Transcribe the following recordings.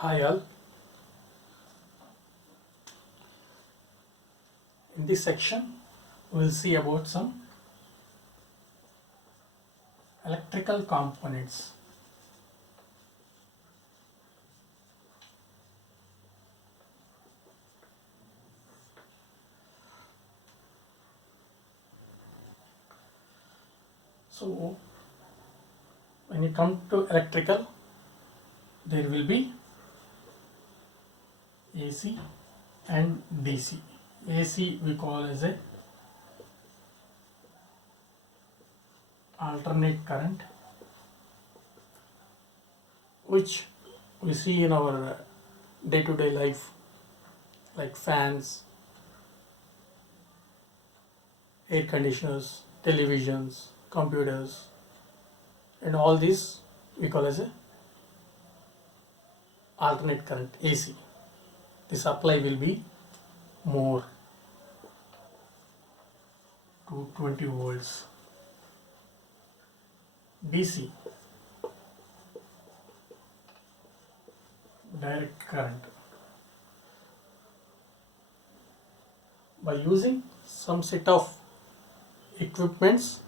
Hi all. In this section, we will see about some electrical components. So, when you come to electrical, there will be AC and DC. AC we call as a alternate current, which we see in our day-to-day life, like fans, air conditioners, televisions, computers, and all these we call as a alternate current AC. The supply will be more, 220 volts. DC, direct current. By using some set of equipments,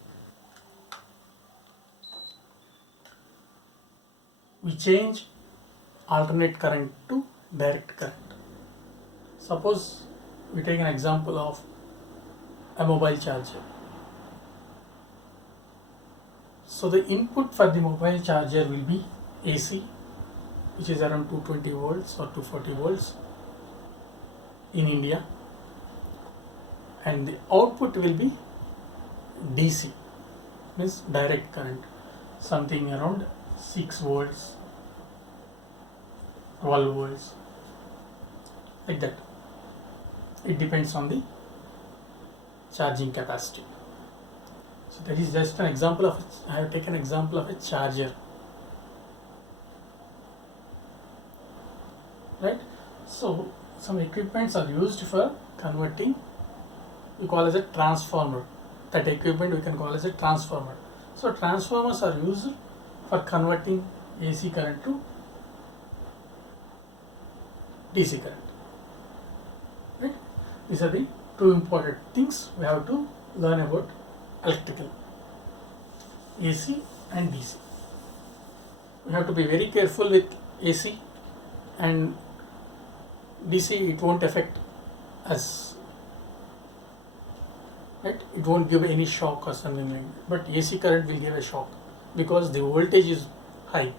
we change alternate current to direct current. Suppose we take an example of a mobile charger. So the input for the mobile charger will be AC, which is around 220 volts or 240 volts in India, and the output will be DC, means direct current, something around 6 volts, 12 volts, like that. It depends on the charging capacity. So that is just an example of, I have taken example of a charger, right? So some equipments are used for converting, we call as a transformer. That equipment we can call as a transformer. So transformers are used for converting AC current to DC current, right? These are the two important things we have to learn about electrical, AC and DC. We have to be very careful with AC, and DC it won't affect us, right? It won't give any shock or something like that. But AC current will give a shock because the voltage is high.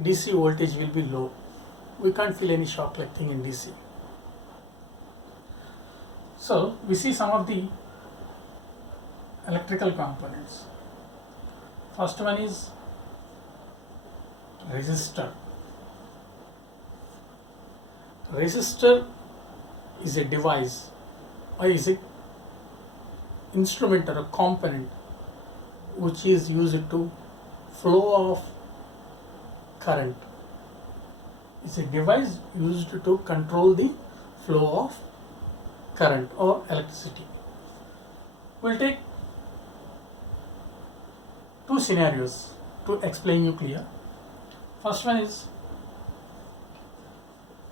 DC voltage will be low. We can't feel any shock like thing in DC. So we see some of the electrical components. First one is resistor. Resistor is a device or is an instrument or a component which is used to flow of current. It's a device used to control the flow of current or electricity. We'll take two scenarios to explain you clear. First one is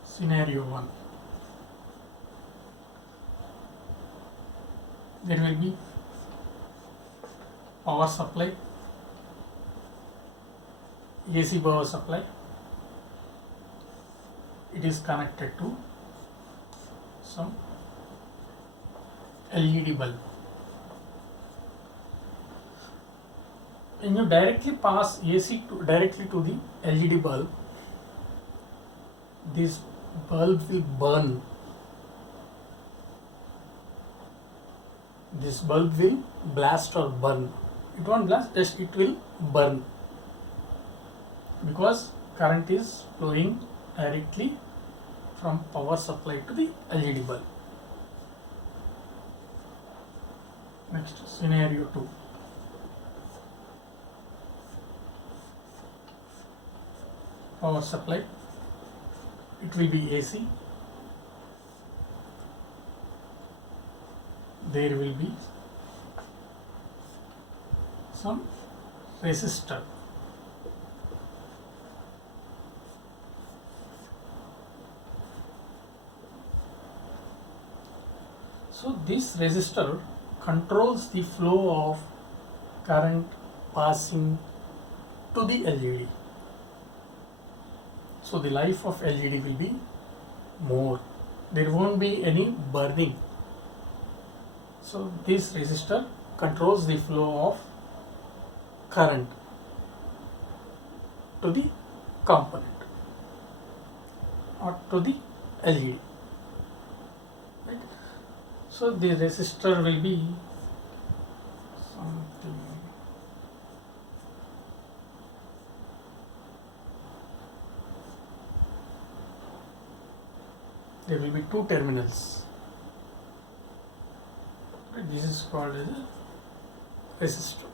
scenario 1. There will be power supply, AC power supply. It is connected to some LED bulb. When you directly pass AC directly to the LED bulb, this bulb will burn. This bulb will blast or burn. It won't blast, just it will burn, because current is flowing directly from power supply to the LED bulb. Next, scenario 2. Power supply, it will be AC. There will be some resistor. So this resistor controls the flow of current passing to the LED. So the life of LED will be more. There won't be any burning. So this resistor controls the flow of current to the component or to the LED. Right? So the resistor will be something. There will be two terminals. Right? This is called as a resistor.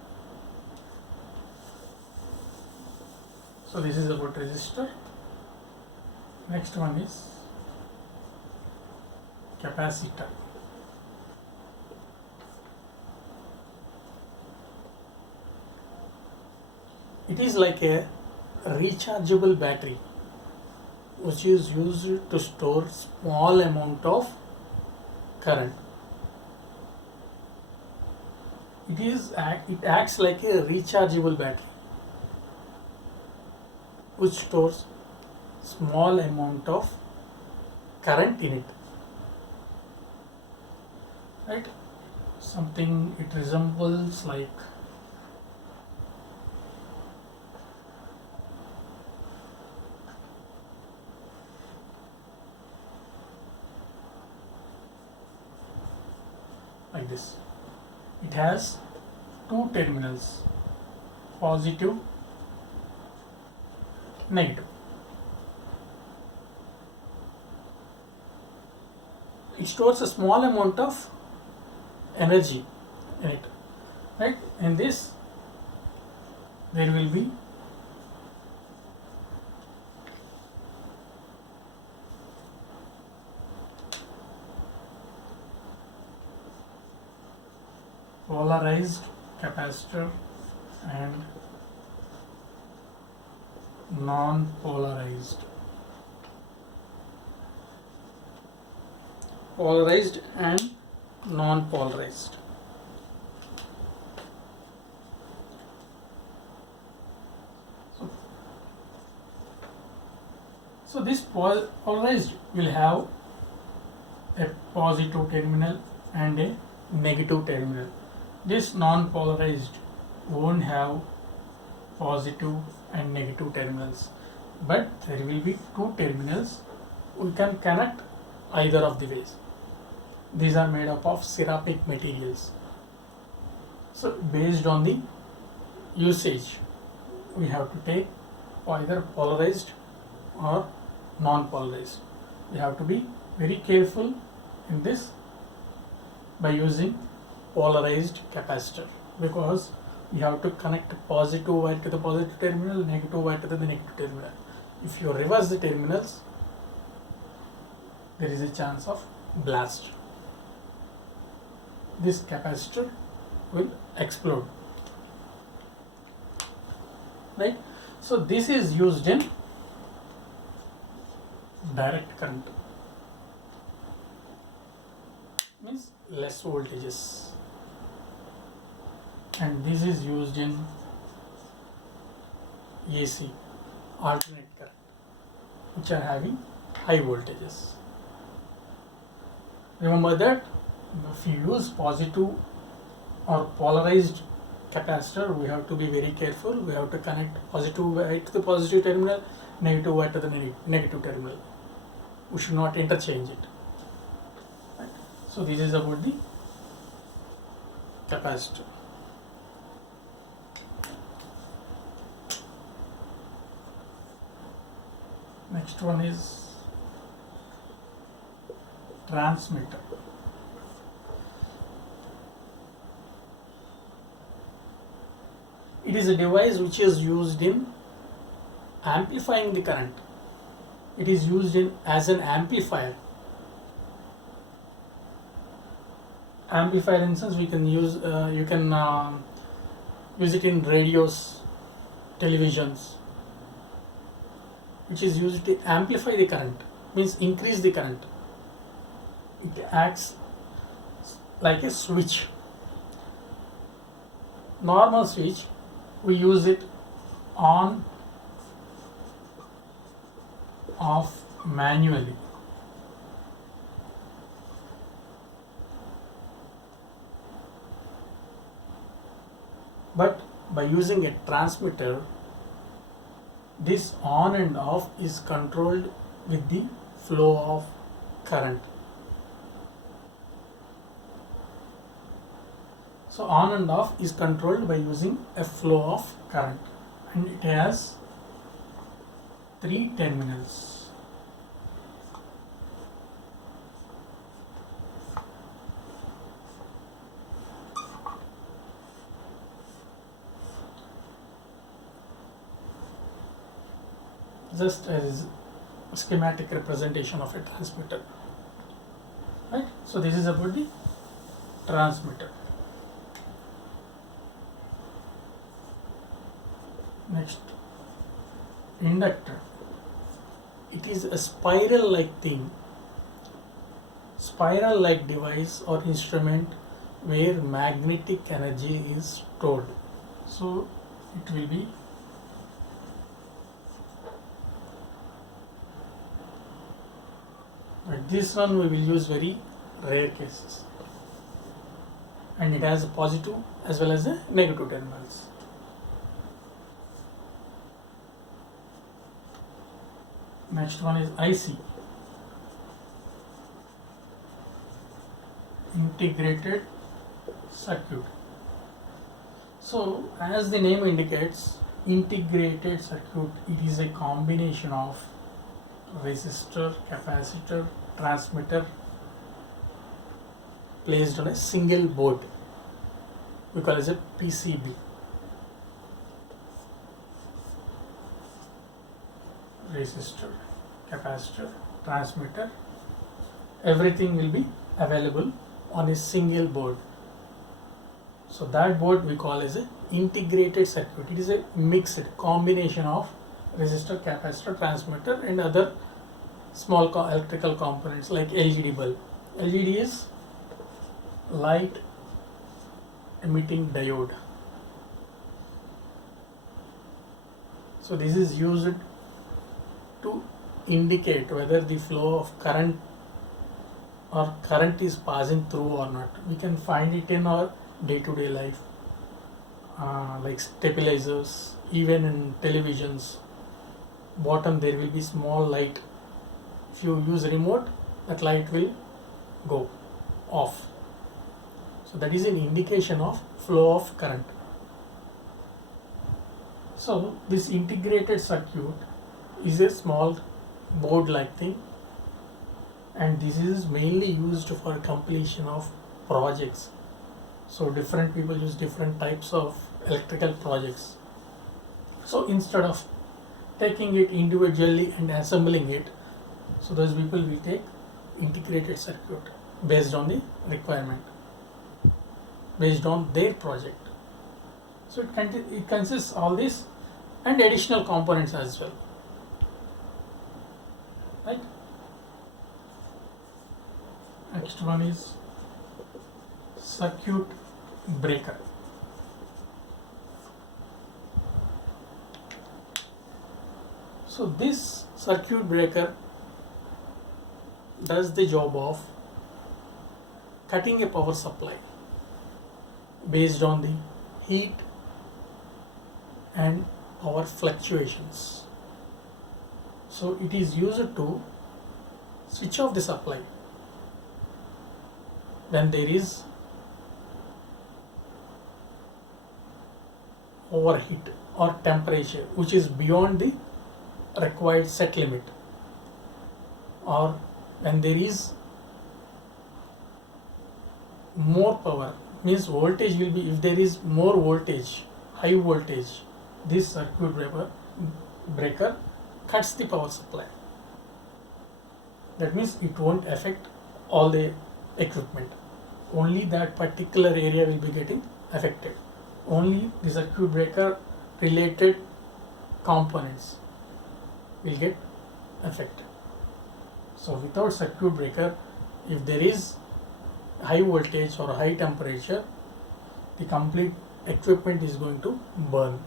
So this is about resistor. Next one is capacitor. It is like a rechargeable battery which is used to store small amount of current. It acts like a rechargeable battery which stores small amount of current in it. Right? Something it resembles like this. It has two terminals, positive, negative. It stores a small amount of energy in it, right? In this, there will be polarized capacitor and non-polarized. Polarized and non-polarized. So this polarized will have a positive terminal and a negative terminal. This non-polarized won't have positive and negative terminals, but there will be two terminals. We can connect either of the ways. These are made up of ceramic materials. So based on the usage, we have to take either polarized or non-polarized. We have to be very careful in this by using polarized capacitor, because you have to connect positive wire to the positive terminal, negative wire to the negative terminal. If you reverse the terminals, there is a chance of blast. This capacitor will explode. Right? So this is used in direct current, means less voltages, and this is used in AC, alternate current, which are having high voltages. Remember that if you use positive or polarized capacitor, we have to be very careful. We have to connect positive wire to the positive terminal, negative wire to the negative terminal. We should not interchange it. Right? So this is about the capacitor. Next one is transmitter. It is a device which is used in amplifying the current. It is used as an amplifier. Amplifier, in sense, we can use you can use it in radios, televisions, which is used to amplify the current, means increase the current. It acts like a switch. Normal switch, we use it on, off manually. But by using a transmitter, this on and off is controlled with the flow of current. So on and off is controlled by using a flow of current, and it has 3 terminals. Just as schematic representation of a transmitter, right? So this is about the transmitter. Next, inductor. It is a spiral-like thing, spiral-like device or instrument where magnetic energy is stored. So it will be but this one we will use very rare cases, and it has a positive as well as a negative terminals. Next one is IC, integrated circuit. So as the name indicates, integrated circuit, it is a combination of resistor, capacitor, transmitter placed on a single board. We call it a PCB. Resistor, capacitor, transmitter, everything will be available on a single board. So that board we call as a integrated circuit. It is a mixed combination of resistor, capacitor, transmitter and other small electrical components like LGD bulb. LGD is light emitting diode. So this is used to indicate whether the flow of current or current is passing through or not. We can find it in our day-to-day life, like stabilizers, even in televisions. Bottom there will be small light. If you use remote, that light will go off. So that is an indication of flow of current. So this integrated circuit is a small board like thing, and this is mainly used for completion of projects. So different people use different types of electrical projects. So instead of taking it individually and assembling it, so those people will take integrated circuit based on the requirement, based on their project. So it consists all this and additional components as well, right? Next one is circuit breaker. So this circuit breaker does the job of cutting a power supply based on the heat and power fluctuations. So it is used to switch off the supply when there is overheat or temperature which is beyond the required set limit, or when there is more power, means voltage will be, if there is more voltage, high voltage, this circuit breaker cuts the power supply. That means it won't affect all the equipment, only that particular area will be getting affected. Only the circuit breaker related components will get affected. So without circuit breaker, if there is high voltage or high temperature, the complete equipment is going to burn.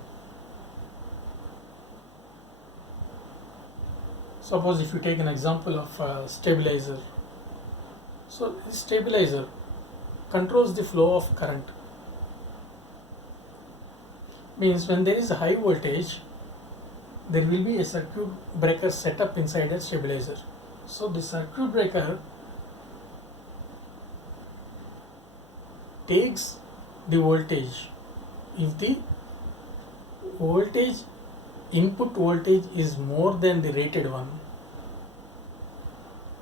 Suppose if you take an example of a stabilizer. So this stabilizer controls the flow of current. Means when there is a high voltage, there will be a circuit breaker set up inside a stabilizer. So the circuit breaker takes the voltage. If the voltage, input voltage is more than the rated one,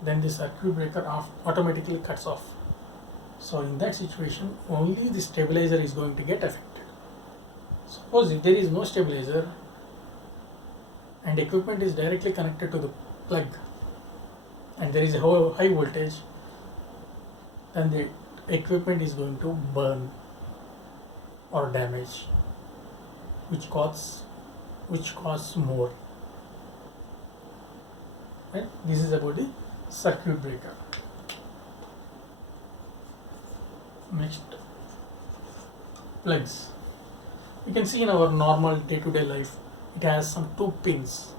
then the circuit breaker automatically cuts off. So in that situation, only the stabilizer is going to get affected. Suppose if there is no stabilizer and equipment is directly connected to the plug and there is a high voltage, then the equipment is going to burn or damage, which costs more. Right? This is about the circuit breaker. Next, plugs. You can see in our normal day-to-day life, it has some 2 pins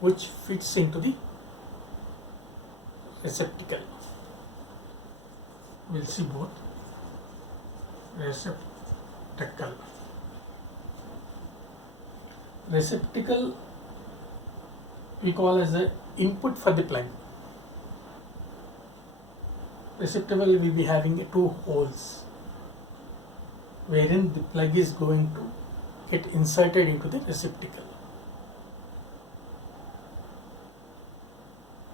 which fits into the receptacle. We'll see both. Receptacle. Receptacle we call as a input for the plug. Receptacle will be having 2 holes wherein the plug is going to get inserted into the receptacle.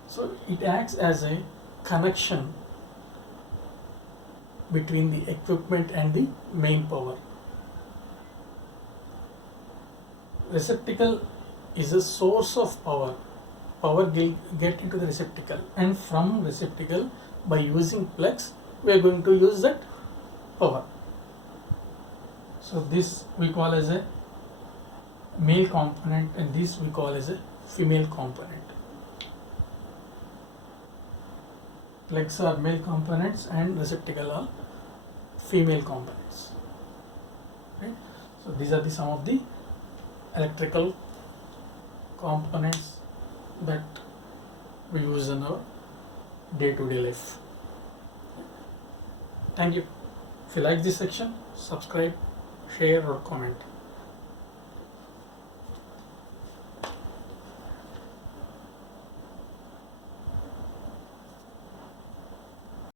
So it acts as a connection between the equipment and the main power. Receptacle is a source of power. Power will get into the receptacle, and from receptacle, by using plugs, we are going to use that power. So this we call as a male component, and this we call as a female component. Plugs are male components and receptacle are female components. Right? So these are some of the electrical components that we use in our day-to-day life. Thank you. If you like this section, subscribe, share or comment.